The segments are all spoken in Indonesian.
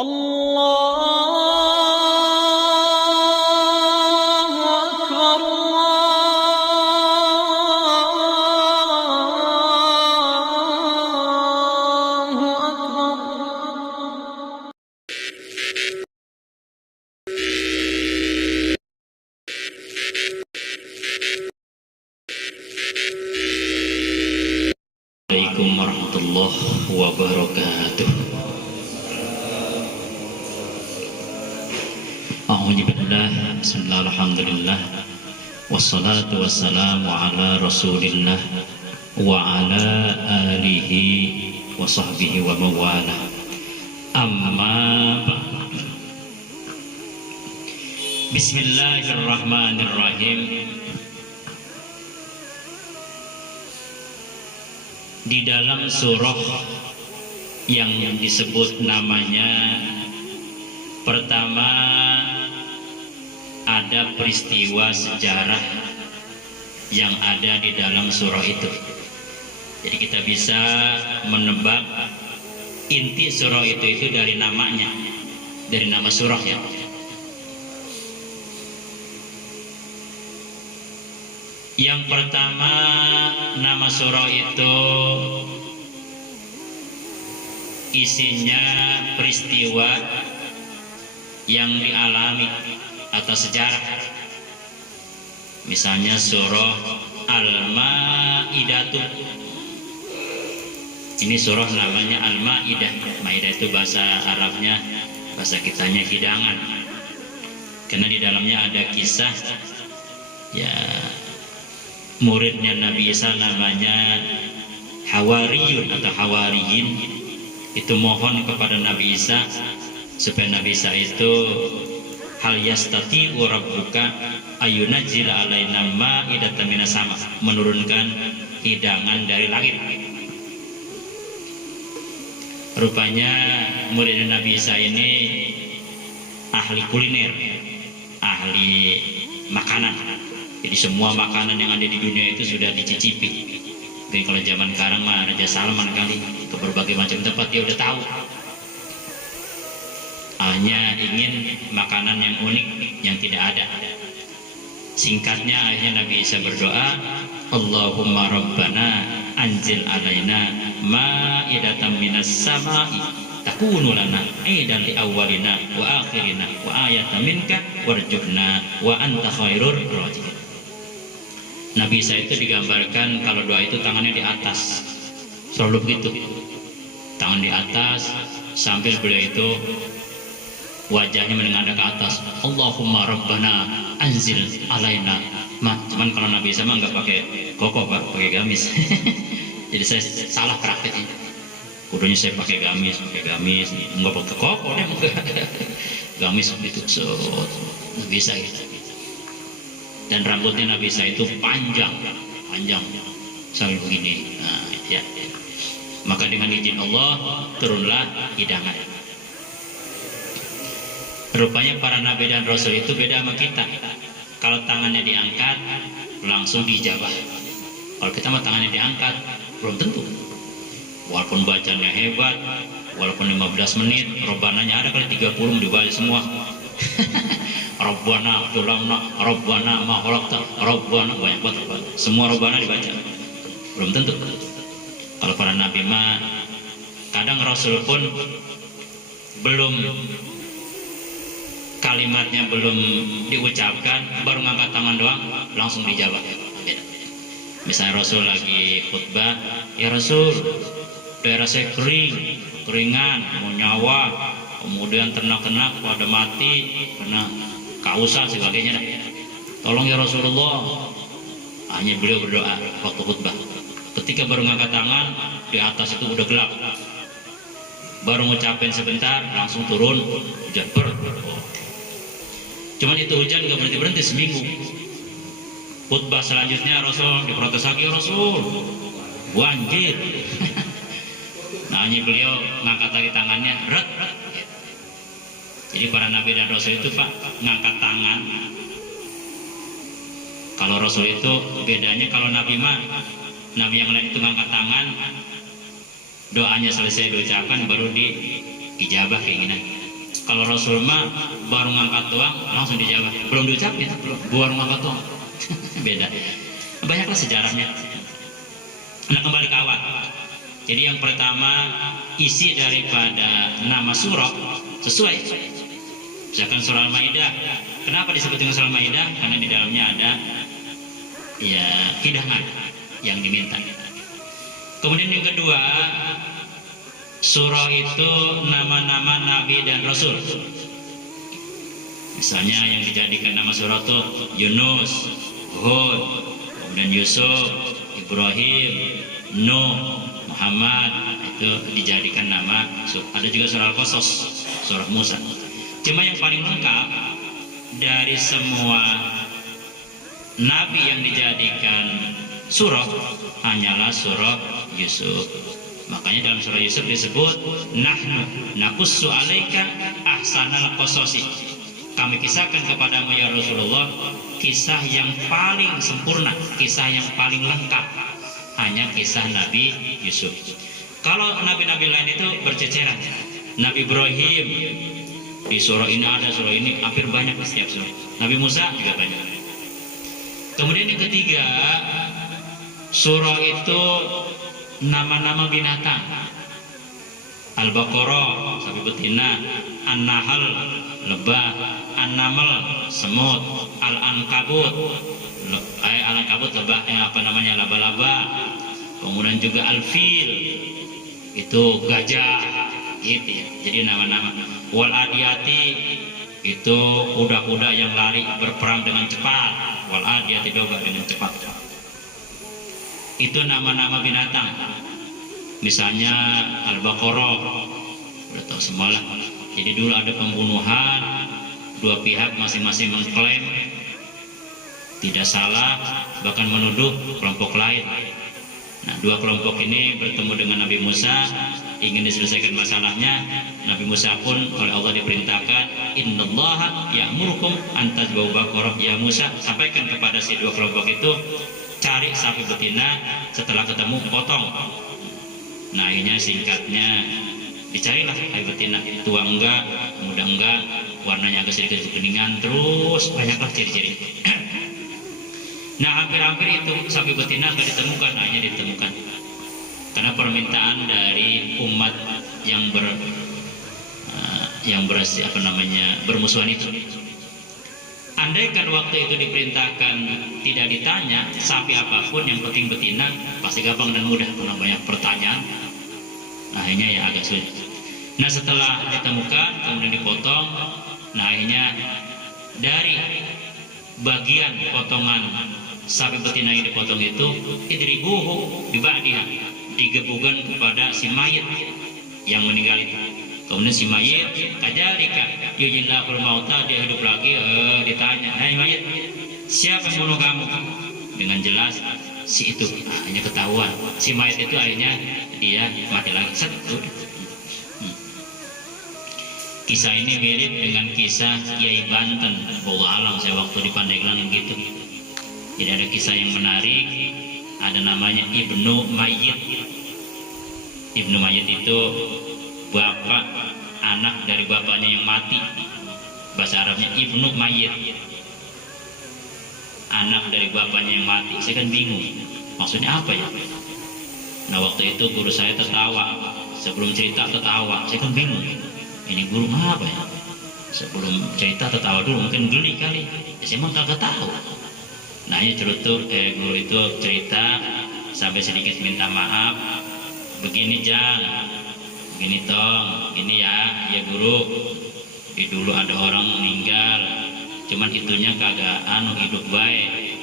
Assalamualaikum warahmatullahi wabarakatuh. Alhamdulillah, bismillah, alhamdulillah, wassalatu wassalamu ala rasulillah wa ala alihi wa sahbihi wa mawala. Amma ba'd. Bismillahirrahmanirrahim. Di dalam surah yang disebut namanya, pertama ada peristiwa sejarah yang ada di dalam surah itu. Jadi kita bisa menebak inti surah itu dari namanya, dari nama surah ya. Yang pertama, nama surah itu isinya peristiwa yang dialami atau sejarah. Misalnya surah Al-Maidah. Ini surah namanya Al-Maidah. Maidah itu bahasa Arabnya, bahasa kitanya hidangan. Karena di dalamnya ada kisah ya, muridnya Nabi Isa namanya Hawariyun atau Hawariyin, itu mohon kepada Nabi Isa supaya Nabi Isa itu hal yastati'u rabbuka ayunajjila alaina ma'idatan minas sama, menurunkan hidangan dari langit. Rupanya muridnya Nabi Isa ini ahli kuliner, ahli makanan. Jadi semua makanan yang ada di dunia itu sudah dicicipi. Mungkin kalau zaman sekarang mah Raja Salman kali ke berbagai macam tempat dia udah tahu. Hanya ingin makanan yang unik yang tidak ada. Singkatnya akhirnya Nabi Isa berdoa, Allahumma rabbana anzil alaina ma'idatan minas sama'i takunu lana aidan li awwalina wa akhirina wa ayatan minka warzuqna wa anta khairur raziqin. Nabi Isa itu digambarkan kalau doa itu tangannya di atas, selalu begitu, tangan di atas sambil beliau itu wajahnya menengadah ke atas. Allahumma rabbana anzil alaina ma. Cuman kalau Nabi Isa mah nggak pakai koko pak, pakai gamis. Jadi saya salah prakteknya. Kudunya saya pakai gamis, nggak pakai koko deh, gamis begitu. So Nabi Isa gitu. Dan rambutnya Nabi Isa itu panjang sampai begini. Nah, ya. Maka dengan izin Allah turunlah hidangan. Rupanya para nabi dan rasul itu beda sama kita. Kalau tangannya diangkat langsung dijabah. Kalau kita mah tangannya diangkat belum tentu. Walaupun bacanya hebat, walaupun 15 menit, robananya ada kali 30 dibaca semua. Rabbana tulamna, Rabbana ma khalaqta, Rabbana, banyak banget. Semua Rabbana dibaca. Belum tentu. Kalau para nabi mah kadang rasul pun belum, kalimatnya belum diucapkan, baru ngangkat tangan doang langsung dijawab. Misalnya rasul lagi khutbah, ya rasul, daerah saya keringan, mau nyawa, kemudian ternak-ternak pada mati karena kausan sebagainya dah. Tolong ya Rasulullah. Hanya beliau berdoa waktu khutbah. Ketika baru ngangkat tangan, di atas itu udah gelap. Baru ngucapin sebentar, langsung turun hujan ber. Cuman itu hujan nggak berhenti seminggu. Khutbah selanjutnya Rasul diprotes lagi, Rasul banjir. Nah hanya beliau ngangkat lagi tangannya, ret. Jadi para nabi dan rasul itu pak ngangkat tangan. Kalau rasul itu bedanya, kalau nabi mah, nabi yang lain itu ngangkat tangan, doanya selesai diucapkan baru diijabah keinginan. Kalau Rasul mah baru ngangkat doang langsung dijawab, belum diucapin, baru ngangkat doang. Beda. Banyaklah sejarahnya. Nah, kembali ke awal. Jadi yang pertama, isi daripada nama surah sesuai. Misalkan surah Al-Maidah. Kenapa disebut dengan surah Al-Maidah? Karena di dalamnya ada ya hidangan yang diminta. Kemudian yang kedua, surah itu nama-nama nabi dan rasul. Misalnya yang dijadikan nama surah itu Yunus, Hud, kemudian Yusuf, Ibrahim, Nuh, Muhammad, itu dijadikan nama. Ada juga surah Al-Qasas, surah Musa. Cuma yang paling lengkap dari semua nabi yang dijadikan surah hanyalah surah Yusuf. Makanya dalam surah Yusuf disebut nahnu naqussu alaika ahsanal qasasi. Kami kisahkan kepadamu ya Rasulullah kisah yang paling sempurna, kisah yang paling lengkap, hanya kisah Nabi Yusuf. Kalau nabi-nabi lain itu berceceran. Nabi Ibrahim di surah ini ada, surah ini hampir banyak di setiap surah. Nabi Musa juga banyak. Kemudian yang ketiga, surah itu nama-nama binatang. Al-Baqarah sapi betina, An-Nahl lebah, An-Naml semut, Al-Ankabut Al-Ankabut lebah laba-laba. Kemudian juga Al-Fil itu gajah gitu ya. Jadi nama-nama. Wal Adiyati itu kuda-kuda yang lari berperang dengan cepat. Wal Adiyati juga dengan cepat. Itu nama-nama binatang. Misalnya Al-Baqarah, udah tahu semua lah. Jadi dulu ada pembunuhan, dua pihak masing-masing mengklaim tidak salah, bahkan menuduh kelompok lain. Nah, dua kelompok ini bertemu dengan Nabi Musa, ingin diselesaikan masalahnya. Nabi Musa pun oleh Allah diperintahkan, innallaha ya'murukum an tazbahu baqarah. Ya Musa, sampaikan kepada si dua kelompok itu, cari sapi betina, setelah ketemu potong. Nah, akhirnya singkatnya dicarilah sapi betina, tua enggak, muda enggak, warnanya agak sedikit kekuningan, terus banyaklah ciri-ciri. Nah, hampir-hampir itu sapi betina enggak ditemukan, hanya ditemukan karena permintaan dari umat yang bermusuhan itu. Andaikan waktu itu diperintahkan tidak ditanya sapi apapun, yang penting betina, pasti gampang dan mudah. Karena banyak pertanyaan, akhirnya ya agak sulit. Nah, setelah ditemukan kemudian dipotong. Nah, akhirnya dari bagian potongan sapi betina yang dipotong itu idribuhu biba'diha, digebukan kepada si mayit yang meninggal itu. Kemudian si mayit kajarika yujillahul mauta, dia hidup lagi. Ditanya, hai mayit, siapa yang bunuh kamu? Dengan jelas si itu, hanya ketahuan si mayit itu, akhirnya dia mati lagi. Kisah ini mirip dengan kisah Kiai Banten, bahwa alam saya waktu di Pandeglang gitu. Jadi ada kisah yang menarik, ada namanya Ibnu Mayyit. Ibnu Mayyit itu bapak anak dari bapaknya yang mati. Bahasa Arabnya Ibnu Mayyit, anak dari bapaknya yang mati. Saya kan bingung, maksudnya apa ya? Nah, waktu itu guru saya tertawa, sebelum cerita tertawa. Saya kan bingung, ini guru apa ya? Sebelum cerita tertawa dulu, mungkin geli kali. Saya emang kagak tahu. Nah, ini guru itu cerita sampai sedikit minta maaf. Begini Jang, begini Tong, gini ya guru. Di dulu ada orang meninggal, cuman itunya kagak hidup baik.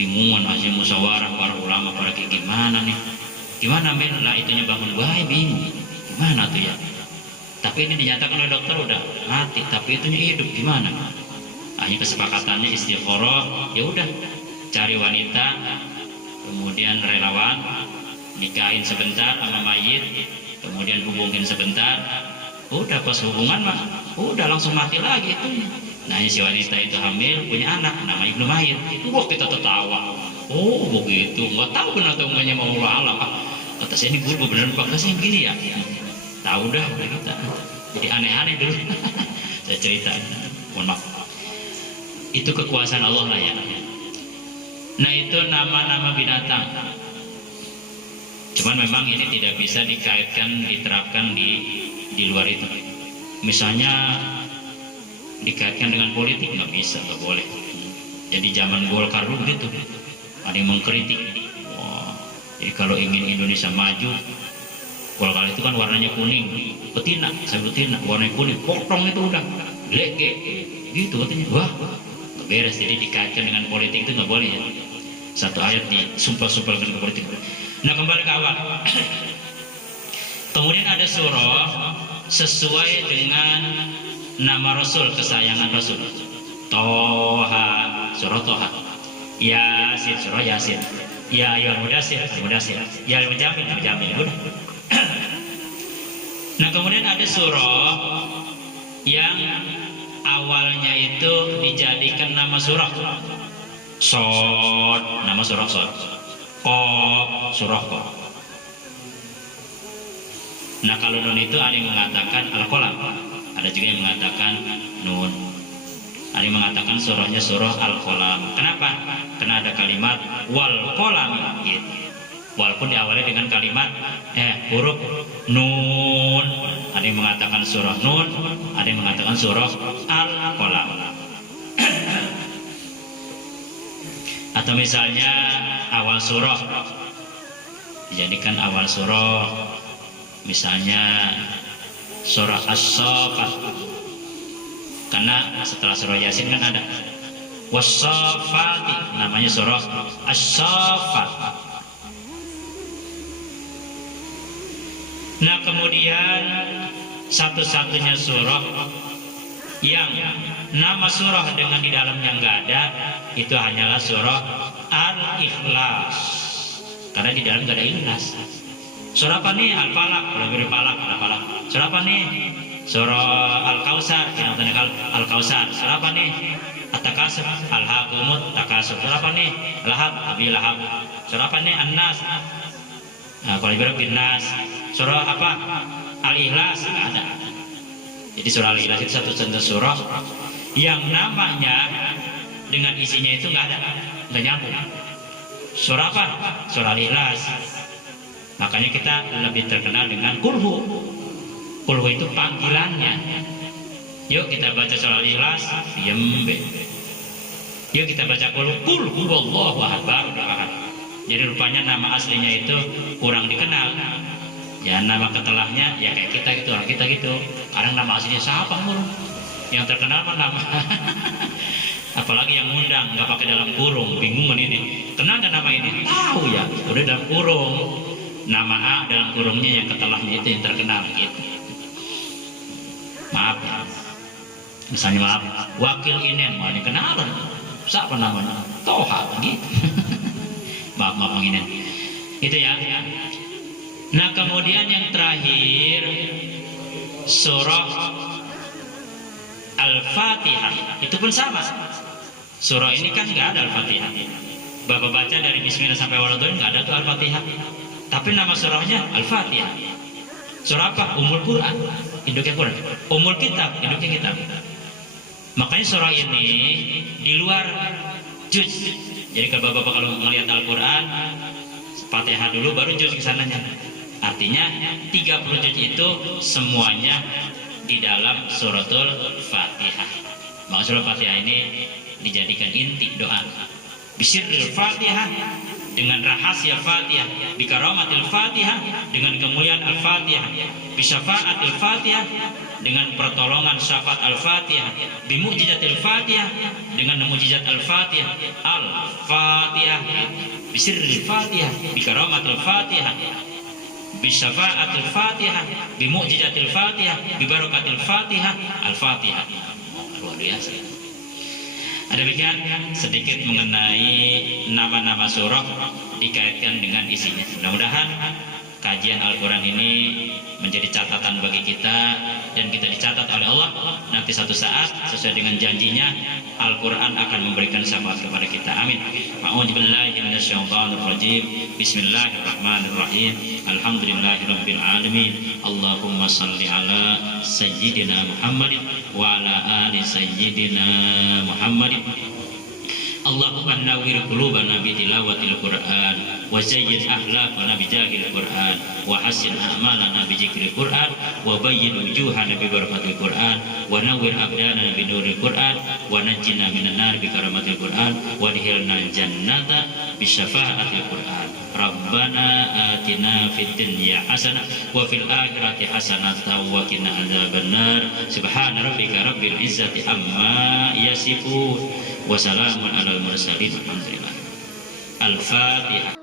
Bingungan hasil musyawarah para ulama, para kayak gimana nih? Gimana men? Lah itunya bangun baik, bingung. Gimana tuh ya? Tapi ini dinyatakan oleh dokter udah mati, tapi itunya hidup, gimana? Akhirnya kesepakatannya istikharah, ya udah cari wanita, kemudian relawan, nikahin sebentar sama mayit, kemudian hubungin sebentar, udah pas hubungan mah udah langsung mati lagi itu. Nah, si wanita itu hamil, punya anak nama Ibnu Mayyit. Wah, kita tertawa. Oh begitu, nggak tahu benar atau enggaknya mau alam. Kata saya, ini guru beneran Pak, saya begini ya. Tahu dah kita. Jadi aneh-aneh dulu. Saya cerita, mohon maaf. Itu kekuasaan Allah lah ya. Nah itu nama-nama binatang. Cuman memang ini tidak bisa dikaitkan, diterapkan di luar itu. Misalnya dikaitkan dengan politik nggak bisa, nggak boleh. Jadi zaman Golkar dulu gitu, ada yang mengkritik. Wah, jadi kalau ingin Indonesia maju, Golkar itu kan warnanya kuning, betina, saya betina, warnanya kuning, potong itu udah, lege, gitu katanya. Wah, nggak beres. Jadi dikaitkan dengan politik itu nggak boleh ya. Satu ayat disumpah-sumpahkan ke politik. Nah kembali ke awal. Kemudian ada surah sesuai dengan nama Rasul, kesayangan Rasul. Toha, surah Toha. Yasin, surah Yasin. Ya ayyuhal mudatsir, mudatsir. Ya al-mujammil, mujammil. Udah. Nah kemudian ada surah yang awalnya itu dijadikan nama surah. Sod, nama surah Sod. Qaf, surah Qaf. Nah kalau nun itu ada yang mengatakan al-qalam, ada juga yang mengatakan nun. Ada yang mengatakan surahnya surah al-qalam. Kenapa? Karena ada kalimat wal qalam gitu. Walaupun diawali dengan kalimat huruf nun. Ada yang mengatakan surah nun, ada yang mengatakan surah al-qalam. Atau misalnya awal surah dijadikan awal surah, misalnya surah As-Saffat, karena setelah surah Yasin kan ada Was-Saffati, namanya surah As-Saffat. Nah kemudian satu-satunya surah yang nama surah dengan di dalamnya nggak ada, itu hanyalah surah Al-Ikhlas, karena di dalam nggak ada ikhlas. Surah apa nih? Al-Falaq, ada Falaq. Surah apa nih? Surah Al-Kausar, Al-Kausar. Surah apa nih? At-Takasur, Al-Haqumut Takasur. Surah apa nih? Lahab, Abi Lahab. Surah apa nih? An-Nas. Nah, kalau bin Nas. Surah apa? Al-Ikhlas, nggak ada. Jadi surah Al-Ikhlas itu satu-satunya surah yang namanya dengan isinya itu nggak nyambung. Surah apa? Surah Al-Ikhlas. Makanya kita lebih terkenal dengan kulhu. Kulhu itu panggilannya. Yuk kita baca surah Al-Ikhlas, diem be. Yuk kita baca kulhu huwallahu ahad. Jadi rupanya nama aslinya itu kurang dikenal. Ya nama ketelahnya ya kayak kita gitu, orang kita gitu. Kadang nama aslinya siapa mulu? Yang terkenal mah nama. Apalagi yang ngundang nggak pakai dalam kurung, bingung ini. Kenal nggak nama ini? Tahu ya, udah dalam kurung. Nama A dalam kurungnya yang ketelahnya itu yang terkenal gitu. Maaf ya. Misalnya maaf, wakil inen mau dikenalan. Siapa namanya? Toha gitu. maaf inen. Itu ya. Nah kemudian yang terakhir surah Al-Fatihah, itu pun sama. Surah ini kan nggak ada Al-Fatihah. Bapak baca dari Bismillah sampai Waladhdallin nggak ada tuh Al-Fatihah. Tapi nama surahnya Al-Fatihah. Surah apa? Ummul Quran, induknya Quran. Ummul Kitab, induknya kitab. Makanya surah ini di luar juz. Jadi kalau bapak kalau melihat Al-Quran, Fatihah dulu baru juz kesananya. Artinya 30 juz itu semuanya di dalam suratul Fatihah. Maka surah Fatihah ini dijadikan inti doa. Bisirril Fatihah, dengan rahasia Fatihah, bikaramatil Fatihah, dengan kemuliaan Al-Fatihah, bisyafaatil Fatihah, dengan pertolongan syafaat Al-Fatihah, bimu'jizatil Fatihah, dengan mukjizat Al-Fatihah, Al-Fatihah, bisirril Fatihah, bikaramatil Fatihah, bisyafaatil Fatihah, bimu'jizatil Fatihah, bibarakatil Fatihah, Al-Fatihah. Luar biasa. Ada demikian sedikit mengenai nama-nama surah dikaitkan dengan isinya. Mudah-mudahan kajian Al-Quran ini menjadi catatan bagi kita, dan kita dicatat oleh Allah. Nanti satu saat sesuai dengan janjinya, Al-Quran akan memberikan syafaat kepada kita. Amin. A'udzubillahi minasyaitonirrajim. Bismillahirrahmanirrahim. Alhamdulillahirabbil alamin. Allahumma shalli ala sayyidina Muhammadin wa ala ali sayyidina Muhammadin. Allahumma nawwir qulubana bi tilawatil Qur'an wa zayyid akhlaqana bi jahil Qur'an wa hassin a'malana bi dzikril Qur'an wa bayyin wujuhana bi barakatil Qur'an wa nawwir abdana bi nuril Qur'an wa najjina minan nar bi karamatil Qur'an wa adkhilna jannata bi syafaatil Qur'an. Rabbana atina fid dunya hasanah wa fil akhirati hasanah wa qina adzabannar. Subhana rabbika rabbil izzati amma yasifun wa salamun alal mursalin. Alhamdulillah. Al-Fatihah.